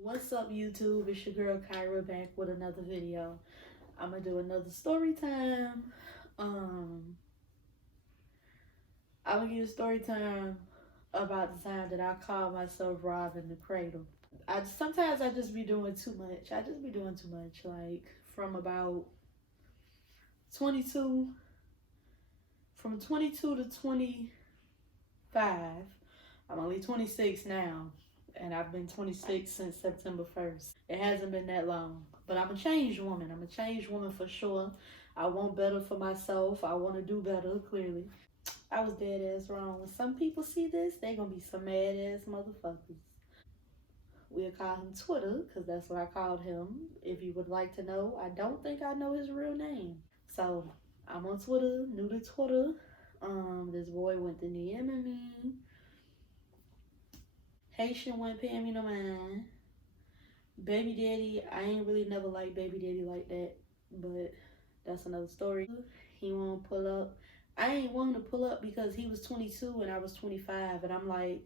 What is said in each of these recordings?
What's up, YouTube? It's your girl Kyra back with another video. I'm gonna do another story time. I'm gonna give a story time about the time that I called myself robbing the cradle. Sometimes I just be doing too much. I just be doing too much. Like from about 22, from 22 to 25. I'm only 26 now, and I've been 26 since September 1st. It hasn't been that long, but I'm a changed woman. I'm a changed woman for sure. I want better for myself. I want to do better, clearly. I was dead ass wrong. When some people see this, they gonna be some mad ass motherfuckers. We'll call him Twitter, because that's what I called him. If you would like to know, I don't think I know his real name. So, I'm on Twitter, new to Twitter. This boy went to DMing me. Haitian wasn't paying me no mind. Baby daddy, I ain't really never liked baby daddy like that, but that's another story. He won't pull up. I ain't wanting to pull up because he was 22 and I was 25, and I'm like,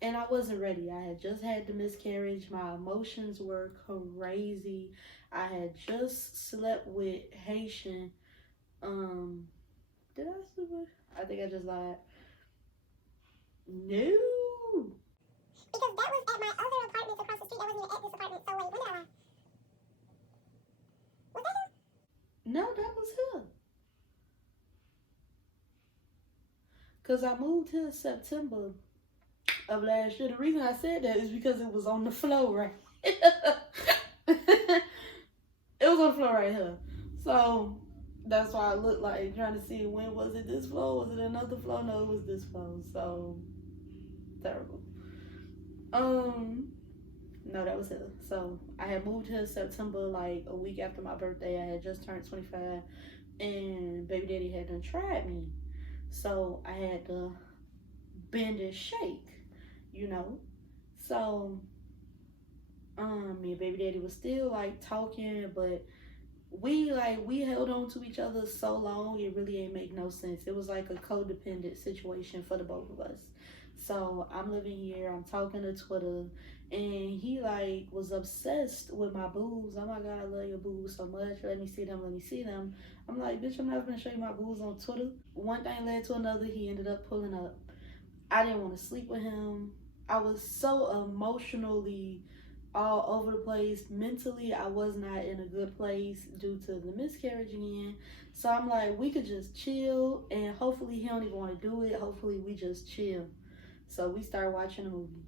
and I wasn't ready. I had just had the miscarriage. My emotions were crazy. I had just slept with Haitian. Did I sleep with? I think I just lied. No. Because that was at my other apartment across the street. That wasn't even at this apartment. So wait, when did I lie? Was that him? No, that was him. Because I moved here in September of last year. The reason I said that is because it was on the floor, right? It was on the floor right here. So that's why I looked like trying to see when was it this floor? Was it another floor? No, it was this floor. So terrible. No, that was it. So I had moved here in September, like a week after my birthday. I had just turned 25, and baby daddy had done tried me. So I had to bend and shake, you know. So me and baby daddy was still like talking, but we held on to each other so long it really ain't make no sense. It was like a codependent situation for the both of us. So I'm living here, I'm talking to Twitter, and he like was obsessed with my boobs. Oh my god, I love your boobs so much. Let me see them, let me see them. I'm like, bitch, I'm not gonna show you my boobs on Twitter. One thing led to another. He ended up pulling up. I didn't want to sleep with him. I was so emotionally all over the place. Mentally, I was not in a good place due to the miscarriage again. So I'm like, we could just chill, and hopefully he don't even want to do it. Hopefully we just chill. So we started watching a movie.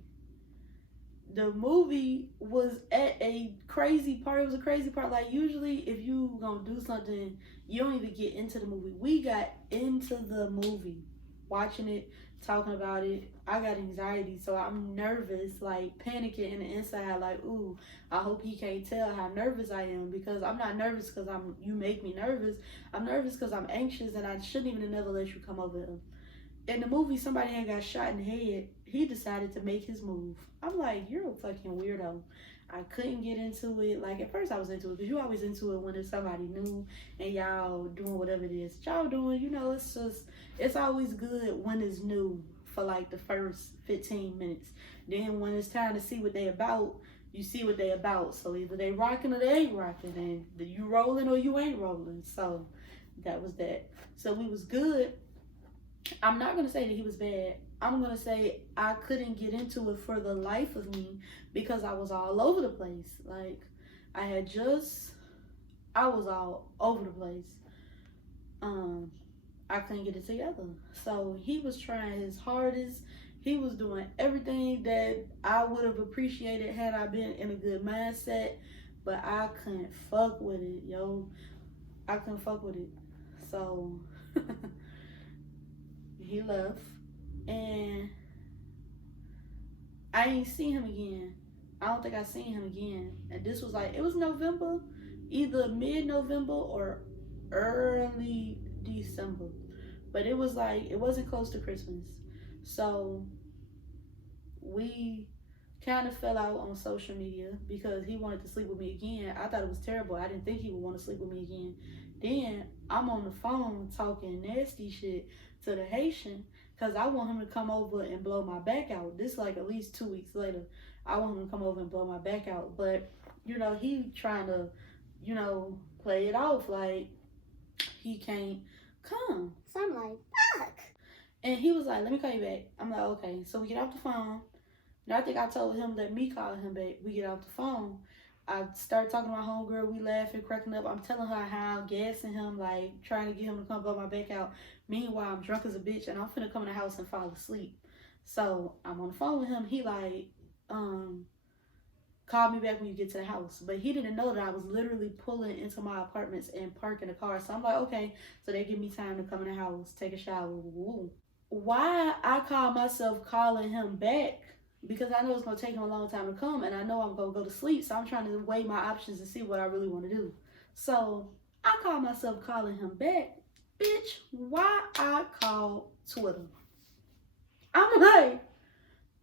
The movie was at a crazy part. It was a crazy part. Like usually if you gonna do something, you don't even get into the movie. We got into the movie, watching it, talking about it. I got anxiety, so I'm nervous, like panicking in the inside, like, ooh, I hope he can't tell how nervous I am, because I'm not nervous because you make me nervous. I'm nervous because I'm anxious, and I shouldn't even have never let you come over here. In the movie, somebody had got shot in the head. He decided to make his move. I'm like, you're a fucking weirdo. I couldn't get into it. Like, at first I was into it, because you always into it when it's somebody new and y'all doing whatever it is y'all doing. You know, it's always good when it's new for like the first 15 minutes. Then when it's time to see what they about, you see what they about. So either they rocking or they ain't rocking, and you rolling or you ain't rolling. So that was that. So we was good. I'm not going to say that he was bad. I'm going to say I couldn't get into it for the life of me because I was all over the place. Like, I was all over the place. I couldn't get it together. So he was trying his hardest. He was doing everything that I would have appreciated had I been in a good mindset, but I couldn't fuck with it, yo. I couldn't fuck with it. So he left, and I ain't seen him again. I don't think I seen him again. And this was like, it was November, either mid-November or early December. But it was like, it wasn't close to Christmas. So we kind of fell out on social media because he wanted to sleep with me again. I thought it was terrible. I didn't think he would want to sleep with me again. Then I'm on the phone talking nasty shit to the Haitian because I want him to come over and blow my back out. This like at least 2 weeks later. I want him to come over and blow my back out. But, you know, he trying to, you know, play it off like he can't come. So I'm like, fuck. And he was like, let me call you back. I'm like, okay. So we get off the phone. And I think I told him, let me call him back. We get off the phone. I started talking to my homegirl. We laughing, cracking up. I'm telling her how I'm gassing him, like trying to get him to come blow my back out. Meanwhile, I'm drunk as a bitch and I'm finna come in the house and fall asleep. So I'm on the phone with him. He like, call me back when you get to the house. But he didn't know that I was literally pulling into my apartments and parking the car. So I'm like, okay. So they give me time to come in the house, take a shower. Woo. Why I call myself calling him back? Because I know it's going to take him a long time to come, and I know I'm going to go to sleep, so I'm trying to weigh my options and see what I really want to do. So I call myself calling him back. Bitch, why I call Twitter? I'm like,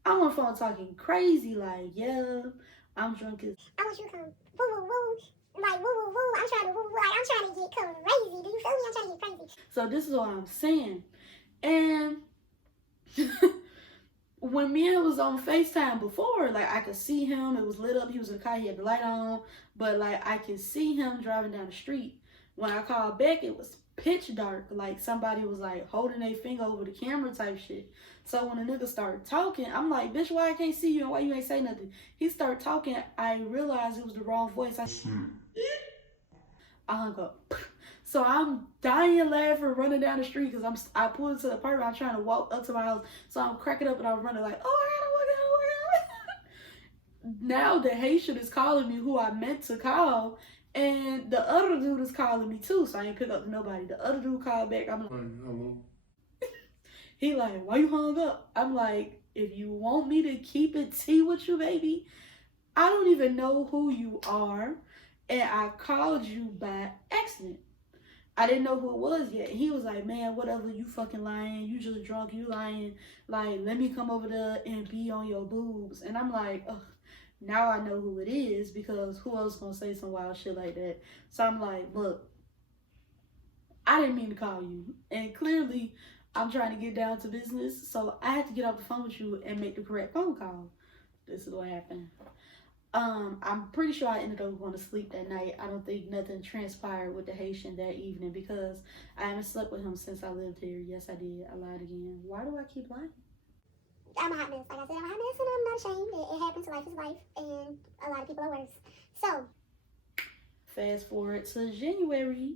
I'm on the phone talking crazy, like, yeah, I'm drunk as... I want you to come woo woo woo, like woo woo woo. I'm trying to woo woo, like I'm trying to get crazy. Do you feel me? I'm trying to get crazy. So this is what I'm saying. And... when me and was on FaceTime before, like I could see him, it was lit up, he was in the car, he had the light on, but like I could see him driving down the street. When I called back, it was pitch dark, like somebody was like holding their finger over the camera type shit. So when the nigga started talking, I'm like, bitch, why I can't see you and why you ain't say nothing? He started talking, I realized it was the wrong voice. I hung up. So I'm dying laughing, running down the street because I pulled into the apartment. I'm trying to walk up to my house. So I'm cracking up and I'm running like, oh, I gotta walk. Now the Haitian is calling me who I meant to call. And the other dude is calling me too. So I ain't pick up to nobody. The other dude called back. I'm like, hello. He like, why you hung up? I'm like, if you want me to keep it tea with you, baby, I don't even know who you are. And I called you by accident. I didn't know who it was yet. He was like, man, whatever, you fucking lying. You just drunk, you lying. Like, let me come over there and be on your boobs. And I'm like, ugh, now I know who it is because who else gonna say some wild shit like that? So I'm like, look, I didn't mean to call you. And clearly, I'm trying to get down to business. So I had to get off the phone with you and make the correct phone call. This is what happened. I'm pretty sure I ended up going to sleep that night. I don't think nothing transpired with the Haitian that evening because I haven't slept with him since I lived here. Yes, I did. I lied again. Why do I keep lying? I'm a hot mess. Like I said, I'm a hot mess and I'm not ashamed. It happens. Life is life. And a lot of people are worse. So. Fast forward to January.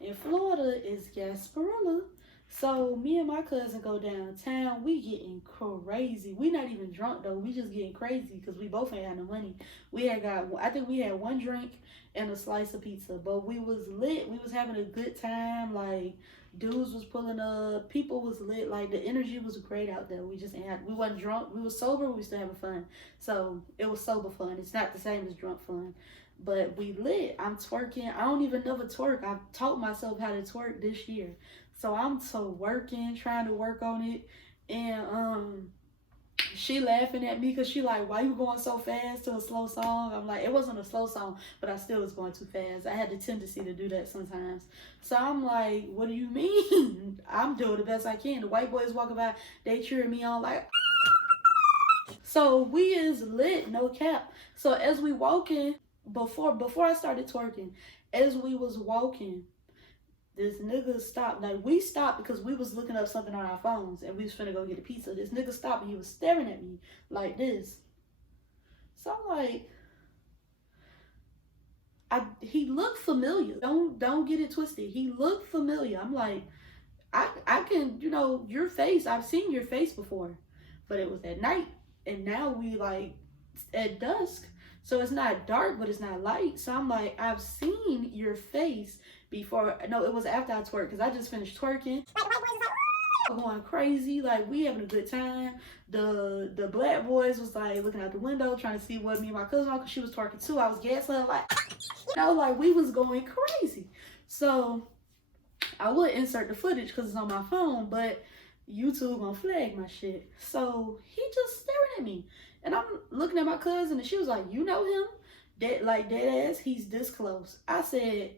In Florida is Gasparilla. So me and my cousin go downtown. We getting crazy. We not even drunk though. We just getting crazy because we both ain't had no money. I think we had one drink and a slice of pizza. But we was lit. We was having a good time. Like dudes was pulling up. People was lit. Like the energy was great out there. We wasn't drunk. We was sober. We was still having fun. So it was sober fun. It's not the same as drunk fun. But we lit. I'm twerking. I don't even never twerk. I taught myself how to twerk this year. So I'm trying to work on it. And she laughing at me because she like, why you going so fast to a slow song? I'm like, it wasn't a slow song, but I still was going too fast. I had the tendency to do that sometimes. So I'm like, what do you mean? I'm doing the best I can. The white boys walking by, they cheering me on like, so we is lit, no cap. So as we walking, before I started twerking, as we was walking, this nigga stopped. Like, we stopped because we was looking up something on our phones and we was finna go get a pizza. This nigga stopped and he was staring at me like this. So I'm like, he looked familiar. Don't get it twisted. He looked familiar. I'm like, I can, you know, your face. I've seen your face before, but it was at night. And now we like at dusk. So it's not dark, but it's not light. So I'm like, I've seen your face before. No, it was after I twerked because I just finished twerking. Going crazy, like we having a good time. The black boys was like looking out the window trying to see what me and my cousin because she was twerking too. I was gassing like, you know, like we was going crazy. So I would insert the footage because it's on my phone, but YouTube gonna flag my shit. So he just staring at me. And I'm looking at my cousin and she was like, you know him? Dead ass, he's this close. I said,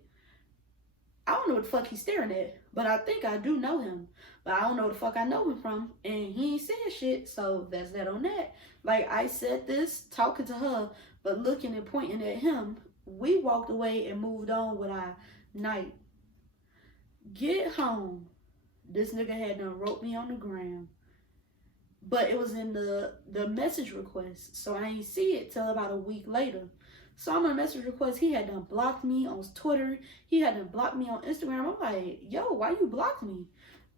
I don't know what the fuck he's staring at, but I think I do know him. but I don't know the fuck I know him from, and he ain't saying shit. So that's that on that. Like I said this talking to her, but looking and pointing at him. We walked away and moved on with our night. Get home. This nigga had done wrote me on the ground, but it was in the message request, so I ain't see it till about a week later. So I'm on a message request. He had done blocked me on Twitter. He had done blocked me on Instagram. I'm like, yo, why you blocked me?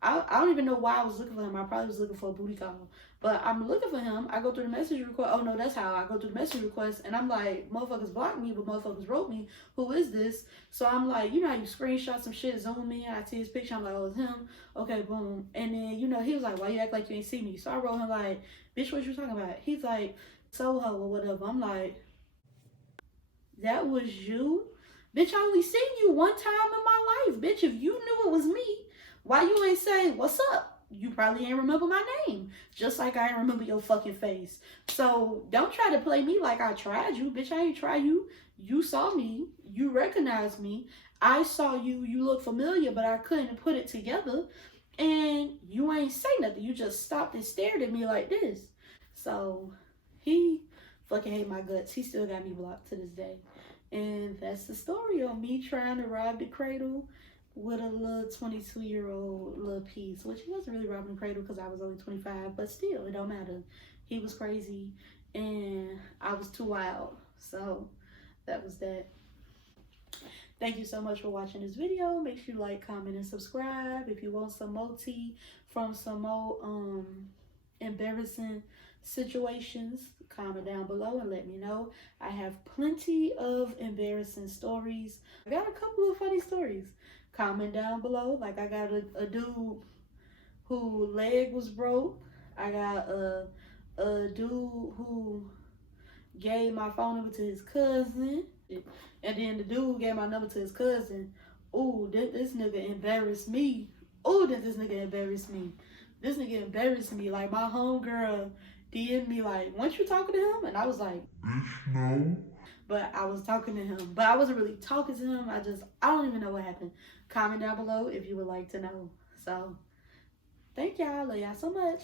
I don't even know why I was looking for him. I probably was looking for a booty call. But I'm looking for him. I go through the message request. Oh, no, that's how I go through the message request. And I'm like, motherfuckers blocked me, but motherfuckers wrote me. Who is this? So I'm like, you know how you screenshot some shit, zoom in. I see his picture. I'm like, oh, it's him. Okay, boom. And then, you know, he was like, why you act like you ain't see me? So I wrote him like, bitch, what you talking about? He's like, Soho or whatever. I'm like, that was you? Bitch, I only seen you one time in my life. Bitch, if you knew it was me, why you ain't say, what's up? You probably ain't remember my name. Just like I ain't remember your fucking face. So don't try to play me like I tried you. Bitch, I ain't try you. You saw me. You recognized me. I saw you. You look familiar, but I couldn't put it together. And you ain't say nothing. You just stopped and stared at me like this. So he fucking hate my guts. He still got me blocked to this day. And that's the story on me trying to rob the Cradle with a little 22-year-old little piece, which he wasn't really robbing the Cradle because I was only 25, but still, it don't matter. He was crazy and I was too wild. So that was that. Thank you so much for watching this video. Make sure you like, comment, and subscribe. If you want some more tea from some more embarrassing situations, comment down below and let me know. I have plenty of embarrassing stories. I got a couple of funny stories. Comment down below. Like I got a dude who leg was broke. I got a dude who gave my phone number to his cousin. And then the dude gave my number to his cousin. Ooh, this nigga embarrassed me. Ooh, this nigga embarrassed me. This nigga embarrassed me. Like my homegirl DM'd me like, weren't you talking to him? And I was like, no. But I was talking to him. But I wasn't really talking to him. I don't even know what happened. Comment down below if you would like to know. So, thank y'all. Love y'all so much.